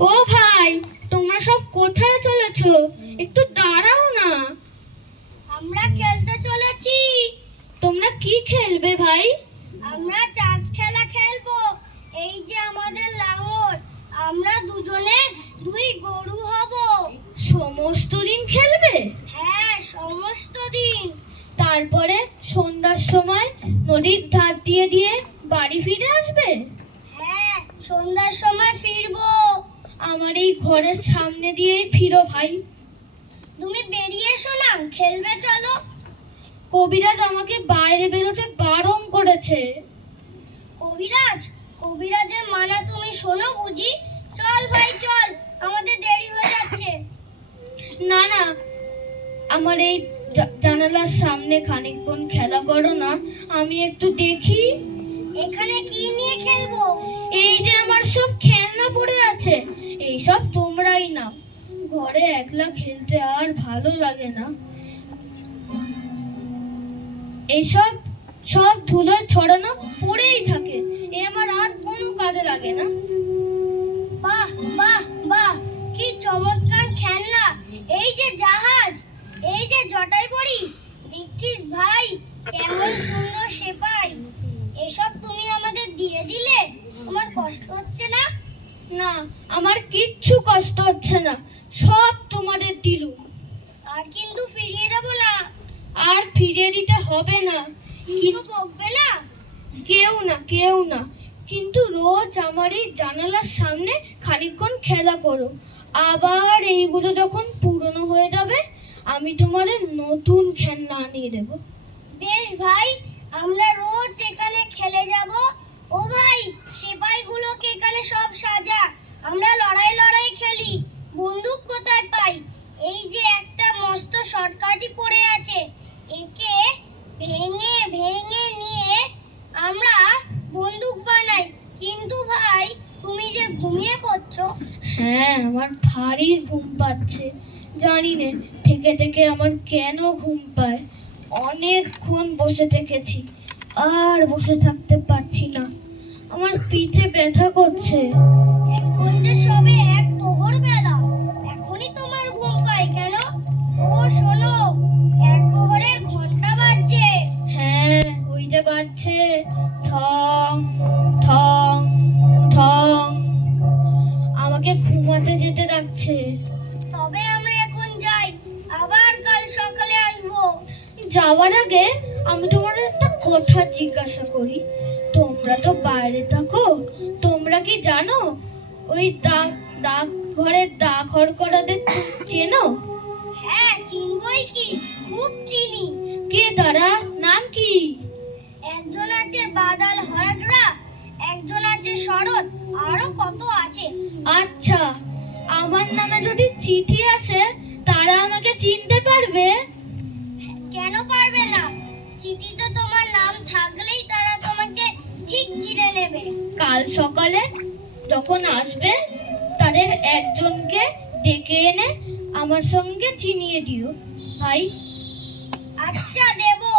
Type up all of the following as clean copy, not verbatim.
ও ভাই, তোমরা সব কোথায় চলেছো? একটু দাঁড়াও না। আমরা খেলতে চলেছি। তোমরা কি খেলবে ভাই? আমরা চাষ খেলা খেলবো। এই যে আমাদের লাঙল, আমরা দুজনে দুই গরু হব। সমস্ত দিন খেলবে? হ্যাঁ, সমস্ত দিন। তারপরে সন্ধ্যার সময় নদীর ধার দিয়ে দিয়ে বাড়ি ফিরে আসবে? হ্যাঁ, সন্ধ্যার সময় ফিরবো। আমার এই ঘরের সামনে দিয়েই ফিরো ভাই। তুমি বেরিয়ে এসো না, খেলবে চলো। কবিরাজ আমাকে বাইরে বেরোতে বারণ করেছে। কবিরাজ? কবিরাজের মানা তুমি শোনো বুঝি? চল ভাই চল, আমাদের দেরি হয়ে যাচ্ছে। না না, আমার এই জানালার সামনে খানিকক্ষণ খেলা করো না, আমি একটু দেখি। এখানে কি নিয়ে খেলবো? এই যে আমার সব খেলনা পড়ে আছে, এই সব তোমরাই নাও। ঘরে একলা খেলতে আর ভালো লাগে না। এইসব সব ধুলোয় ছড়ানো পড়েই থাকে, এ আমার আর কোনো কাজে লাগে না। বাহ বাহ বাহ, কি চমৎকার খেলনা! এই যে জাহাজ, এই যে জটাই বড়ি, দেখছিস ভাই কেমন সুন্দর সেপাই। এসব তুমি আমাদের দিয়ে দিলে, আমার কষ্ট হচ্ছে না? না, আমার কিচ্ছু কষ্ট হচ্ছে না, সব তোমাদের দিলুম। আর কিন্তু ফিরিয়ে দেবো না। আর ফিরিয়ে দিতে হবে না। কিন্তু বকবে না? কেউ না, কিন্তু রোজ আমার এই জানালার সামনে খানিকক্ষণ খেলা করো। আবার এইগুলো যখন পুরনো হয়ে যাবে, আমি তোমাদের নতুন খেলনা আনিয়ে দেব। বেশ ভাই, আমরা রোজ এখানে খেলে যাব। ও ভাই, সেপাইগুলোকে এখানে সব সাজা, আমরা লড়াই লড়াই খেলি। বন্দুক কোথায় পাই? এই যে একটা মস্ত শর্টকাটই পড়ে আছে, একে ভেঙে ভেঙে নিয়ে আমরা বন্দুক বানাই। কিন্তু ভাই, তুমি যে ঘুমিয়ে পড়ছো। হ্যাঁ, আমার ভারী ঘুম পাচ্ছে। জানি না থেকে থেকে আমার কেন ঘুম পায়। অনেকক্ষণ বসে থেকেছি, আর বসে থাকতে পারছি না। আমার পিঠে ব্যথা করছে। এখন যে সবে এক প্রহর বেলা, এখনই তোমার ঘুম পায় কেন? ও শোনো, এক প্রহরের ঘন্টা বাজছে। হ্যাঁ, ওই যে বাজছে, ঠং ঠং ঠং। আমাকে ঘুমাতে যেতে ডাকছে। তবে আমরা এখন যাই, আবার কাল সকালে আসবো। যাওয়ার আগে আমি তোমার একটা কথা জিজ্ঞাসা করি। তোমরা তো বাইরে থাকো, তোমরা কি জানো ওই ডাক ঘরের ডাক হরকরাদের চেনো? হ্যাঁ, চিনবই কি, খুব চিনি। কে তারা? নাম কি? একজন আছে বাদাল হরাগরা, একজন আছে শরৎ, আরো কত আছে। আচ্ছা, আমার নামে যদি চিঠি আসে, তারা আমাকে চিনতে পারবে? কেন পারবে না? চিঠিতে তোমার নাম থাকলেই তারা তোমাকে ঠিক চিনে নেবে। কাল সকালে যখন আসবে, তাদের একজনকে ডেকে এনে আমার সঙ্গে চিনিয়ে দিও ভাই। আচ্ছা, দেবো।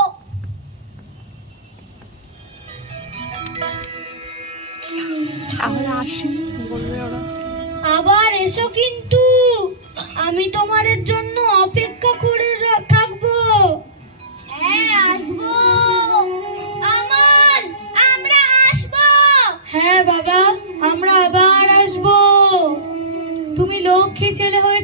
আমরা আসি বলবে ওরা। আবার এসো কিন্তু, আমি তোমাদের জন্য অপেক্ষা করে থাকবো। হ্যাঁ, আসবো। আমল, আমরা আসবো। হ্যাঁ বাবা, আমরা আবার আসবো। তুমি লক্ষ্মী ছেলে হয়ে